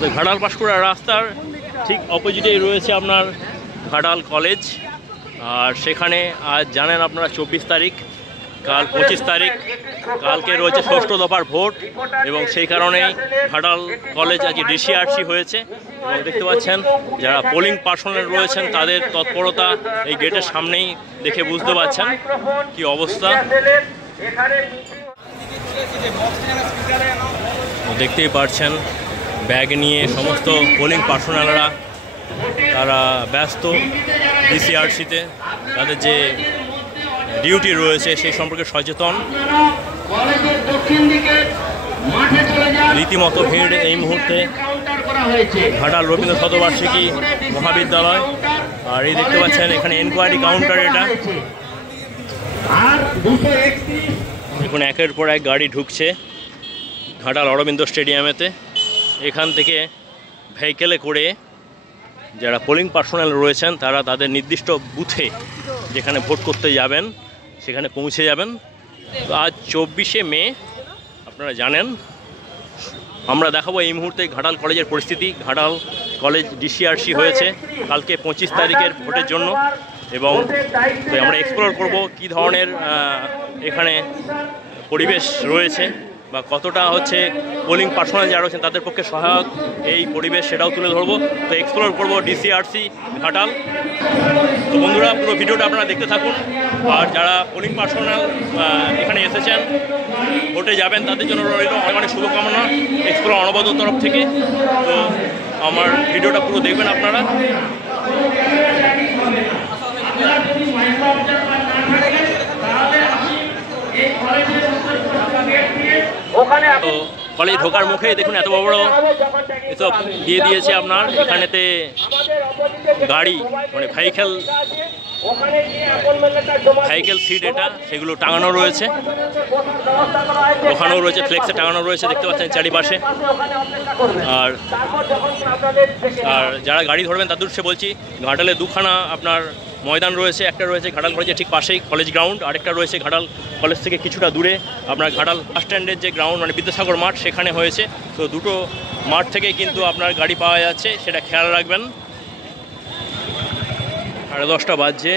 তো ঘাটাল পাঁশকুড়া রাস্তার ঠিক অপোজিটেই রয়েছে আপনার ঘাটাল কলেজ। আর সেখানে আজ জানেন আপনারা 24 তারিখ, কাল 25 তারিখ, কালকে রয়েছে ষষ্ঠ দফার ভোট এবং সেই কারণেই ঘাটাল কলেজ আজ ডিসিআরসি হয়েছে। এবং দেখতে পাচ্ছেন যারা পোলিং পার্সোনাল রয়েছেন তাদের তৎপরতা এই গেটের সামনেই দেখে বুঝতে পারছেন কি অবস্থা। দেখতেই পাচ্ছেন ব্যাগ নিয়ে সমস্ত পোলিং পার্সোনালরা তারা ব্যস্ত ডিসিআরসিতে, তাদের যে ডিউটি রয়েছে সেই সম্পর্কে সচেতন। রীতিমতো ভিড় এই মুহূর্তে ঘাটাল রবীন্দ্র শতবার্ষিকী মহাবিদ্যালয়। আর এই দেখতে পাচ্ছেন এখানে এনকোয়ারি কাউন্টার, এটা দেখুন একের পর এক গাড়ি ঢুকছে ঘাটাল অরবিন্দ স্টেডিয়ামেতে। এখান থেকে ভেহিকেলে করে যারা পোলিং পার্সোনাল রয়েছেন তারা তাদের নির্দিষ্ট বুথে যেখানে ভোট করতে যাবেন সেখানে পৌঁছে যাবেন। তো আজ 24শে মে, আপনারা জানেন আমরা দেখাবো এই মুহূর্তে ঘাটাল কলেজের পরিস্থিতি। ঘাটাল কলেজ ডিসিআরসি হয়েছে কালকে 25 তারিখের ভোটের জন্য এবং আমরা এক্সপ্লোর করব কী ধরনের এখানে পরিবেশ রয়েছে বা কতটা হচ্ছে পোলিং পার্সোনাল যারা রয়েছেন তাদের পক্ষে সহায়ক এই পরিবেশ, সেটাও তুলে ধরবো। তো এক্সপ্লোর করব ডিসিআরসি ঘাটাল। তো বন্ধুরা পুরো ভিডিওটা আপনারা দেখতে থাকুন। আর যারা পোলিং পার্সোনাল এখানে এসেছেন ভোটে যাবেন তাদের জন্য রইল অনেক অনেক শুভকামনা এক্সপ্লোর অনবদ্য তরফ থেকে। তো আমার ভিডিওটা পুরো দেখবেন আপনারা। তো কলেজ ঢোকার মুখে দেখুন এত বড় এসব দিয়ে দিয়েছে আপনার এখানেতে গাড়ি মানে ভেহিকেল সিট, এটা সেগুলো টাঙানো রয়েছে, ওখানেও রয়েছে ফ্লেক্সে টাঙানো রয়েছে দেখতে পাচ্ছেন চারিপাশে। আর যারা গাড়ি ধরবেন তাদের সে বলছি ঘাটালে দুখানা আপনার ময়দান রয়েছে, একটা রয়েছে ঘাটাল কলেজের ঠিক পাশেই কলেজ গ্রাউন্ড, আরেকটা রয়েছে ঘাটাল কলেজ থেকে কিছুটা দূরে আপনার ঘাটাল বাস স্ট্যান্ডের যে গ্রাউন্ড মানে বিদ্যাসাগর মাঠ সেখানে হয়েছে। তো দুটো মাঠ থেকেই কিন্তু আপনার গাড়ি পাওয়া যাচ্ছে, সেটা খেয়াল রাখবেন। 10:30 বাজছে।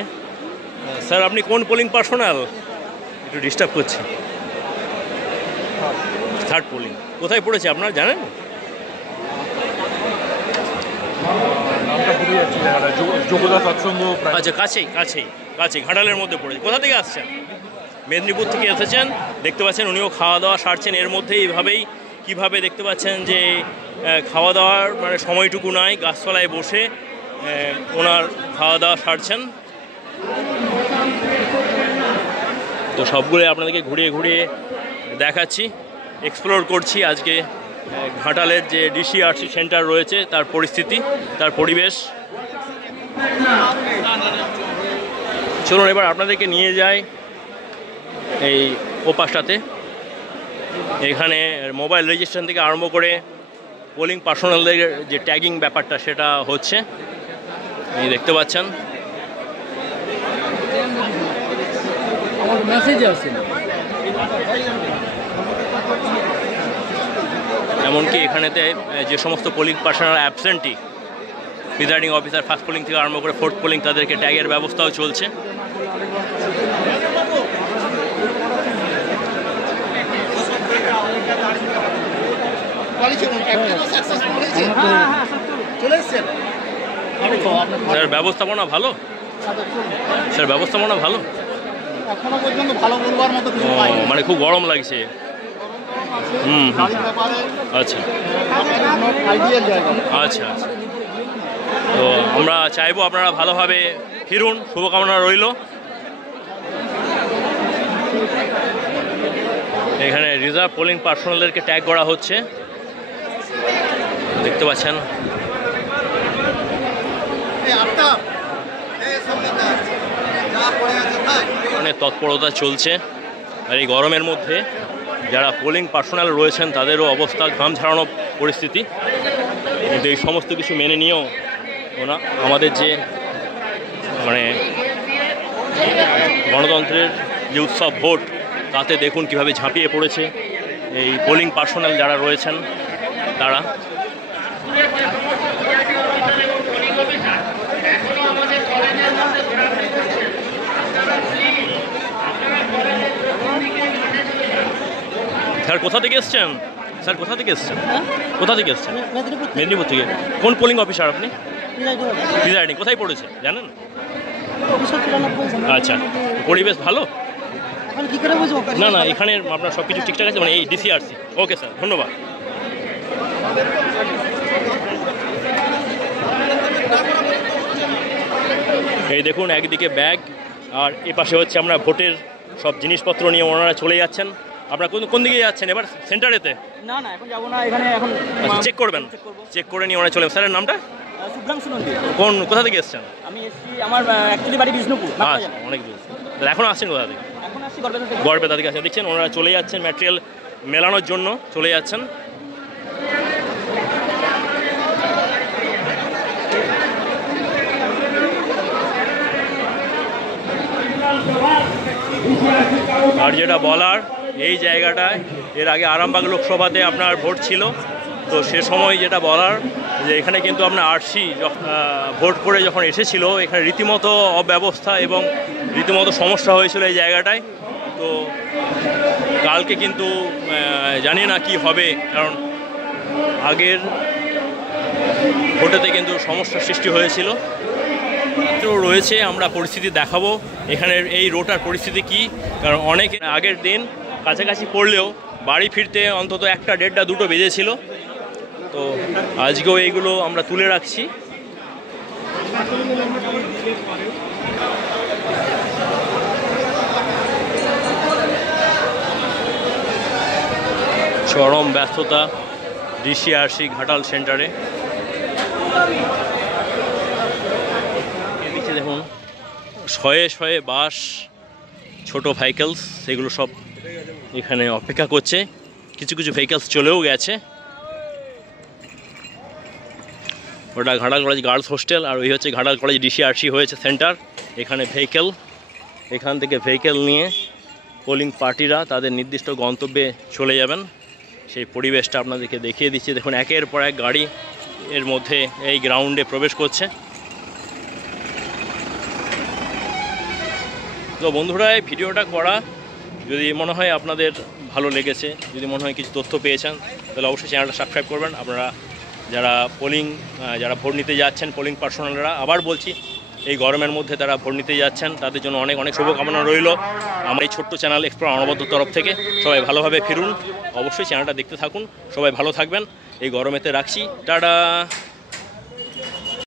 স্যার আপনি কোন পোলিং পার্সোনাল? একটু ডিস্টার্ব করছে। থার্ড পোলিং কোথায় পড়েছে আপনার জানেন? আচ্ছা কাছেই ঘাটালের মধ্যে পড়েছে। কোথা থেকে আসছেন? মেদিনীপুর থেকে এসেছেন। দেখতে পাচ্ছেন উনিও খাওয়া দাওয়া সারছেন এর মধ্যে। এইভাবেই কীভাবে দেখতে পাচ্ছেন যে খাওয়া দাওয়ার মানে সময়টুকু নাই, গাছতলায় বসে ওনার খাওয়া দাওয়া সারছেন। তো সবগুলো আপনাদেরকে ঘুরিয়ে ঘুরিয়ে দেখাচ্ছি, এক্সপ্লোর করছি আজকে ঘাটালের যে ডিসিআরসি সেন্টার রয়েছে তার পরিস্থিতি, তার পরিবেশ। চলুন এবার আপনাদেরকে নিয়ে যাই এই ওপাশটাতে। এখানে মোবাইল রেজিস্ট্রেশন থেকে আরম্ভ করে পোলিং পার্সোনালদের যে ট্যাগিং ব্যাপারটা সেটা হচ্ছে, এই দেখতে পাচ্ছেন। এমনকি এখানেতে যে সমস্ত polling personal absentee, presiding officer first polling থেকে আরম্ভ করে ফোর্থ পোলিং তাদেরকে ট্যাগের ব্যবস্থাও চলছে। স্যার ব্যবস্থাপনা ভালো? স্যার ব্যবস্থাপনা ভালো? মানে খুব গরম লাগছে। আচ্ছা আচ্ছা আচ্ছা। তো আমরা চাইবো আপনারা ভালোভাবে ফিরুন, শুভকামনা রইল। এখানে রিজার্ভ পোলিং পার্সোনালদেরকে ট্যাগ করা হচ্ছে দেখতে পাচ্ছেন। মানে তৎপরতা চলছে। আর এই গরমের মধ্যে যারা পোলিং পার্সোনাল রয়েছেন তাদেরও অবস্থা ঘাম ঝাড়ানো পরিস্থিতি, কিন্তু এই সমস্ত কিছু মেনে নিয়েও ওনা আমাদের যে মানে গণতন্ত্রের যে উৎসব ভোট তাতে দেখুন কিভাবে ঝাঁপিয়ে পড়েছে এই পোলিং পার্সোনাল যারা রয়েছেন তারা। স্যার কোথা থেকে এসছেন? স্যার কোথা থেকে এসছেন? কোথা থেকে এসছেন? মেদিনীপুর থেকে। কোন পোলিং অফিসার আপনি? প্রিজাইডিং। কোথায় পড়েছে জানেন? আচ্ছা, পরিবেশ ভালো? না না, এখানে আপনার সব কিছু ঠিকঠাক আছে, মানে এই ডিসিআরসি। ওকে স্যার, ধন্যবাদ। এই দেখুন, একদিকে ব্যাগ আর এ পাশে হচ্ছে আমরা ভোটের সব জিনিসপত্র নিয়ে ওনারা চলে যাচ্ছেন। আপনারা কোন দিকে যাচ্ছেন এবার? সেন্টারেতে? না না, এখন যাবো না, এখানে এখন চেক করবেন। চেক করে নিয়ে ওনারা চলে। স্যারের নামটা? শুভ্রাংশু নন্দী। কোথা থেকে এসছেন? আমি এসছি, আমার অ্যাকচুয়ালি বাড়ি বিষ্ণুপুর। আচ্ছা, অনেক দূর। এখন আসছেন কোথা থেকে? এখন আসছি গড়বেতা থেকে। গড়বেতা থেকে আসছেন। দেখছেন ওনারা চলে যাচ্ছেন ম্যাটেরিয়াল মেলানোর জন্য, চলে যাচ্ছেন। আর যেটা বলার, এই জায়গাটায় এর আগে আরামবাগ লোকসভাতে আপনার ভোট ছিল, তো সে সময় যেটা বলার যে এখানে কিন্তু আপনার আরসি ভোট করে যখন এসেছিল, এখানে রীতিমতো অব্যবস্থা এবং রীতিমতো সমস্যা হয়েছিল এই জায়গাটায়। তো কালকে কিন্তু জানি না কি হবে, কারণ আগের ভোটেতে কিন্তু সমস্যার সৃষ্টি হয়েছিল। তো রয়েছে, আমরা পরিস্থিতি দেখাবো এখানের এই রোডটার পরিস্থিতি কি, কারণ অনেক আগের দিন কাছাকাছি পড়লেও বাড়ি ফিরতে অন্তত 1টা 1:30 2টো বেজেছিল। তো আজকেও এইগুলো আমরা তুলে রাখছি। চরম ব্যস্ততা ডিসিআরসি ঘাটাল সেন্টারে। এদিকে দেখুন শয়ে শয়ে বাস, ছোট ভেহিকেলস, সেগুলো সব এখানে অপেক্ষা করছে। কিছু কিছু ভেহিকেলস চলেও গেছে। ওটা ঘাটাল কলেজ গার্লস হোস্টেল, আর ওই হচ্ছে ঘাটাল কলেজ ডিসিআরসি হয়েছে সেন্টার। এখানে ভেহিকেল, এখান থেকে ভেহিকেল নিয়ে পোলিং পার্টিরা তাদের নির্দিষ্ট গন্তব্যে চলে যাবেন। সেই পরিবেশটা আপনাদেরকে দেখিয়ে দিচ্ছি। দেখুন একের পর এক গাড়ি এর মধ্যে এই গ্রাউন্ডে প্রবেশ করছে। তো বন্ধুরা, এই ভিডিওটা করা যদি মনে হয় আপনাদের ভালো লেগেছে, যদি মনে হয় কিছু তথ্য পেয়েছেন, তাহলে অবশ্যই চ্যানেলটা সাবস্ক্রাইব করবেন। আপনারা যারা ভোট নিতে যাচ্ছেন, পোলিং পার্সোনালরা, আবার বলছি এই গরমের মধ্যে তারা ভোট নিতে যাচ্ছেন, তাদের জন্য অনেক অনেক শুভকামনা রইল আমার এই ছোট্ট চ্যানেল এক্সপ্লোর অনবদ্য তরফ থেকে। সবাই ভালোভাবে ফিরুন, অবশ্যই চ্যানেলটা দেখতে থাকুন। সবাই ভালো থাকবেন, এই গরমেতে রাখছি, টাটা।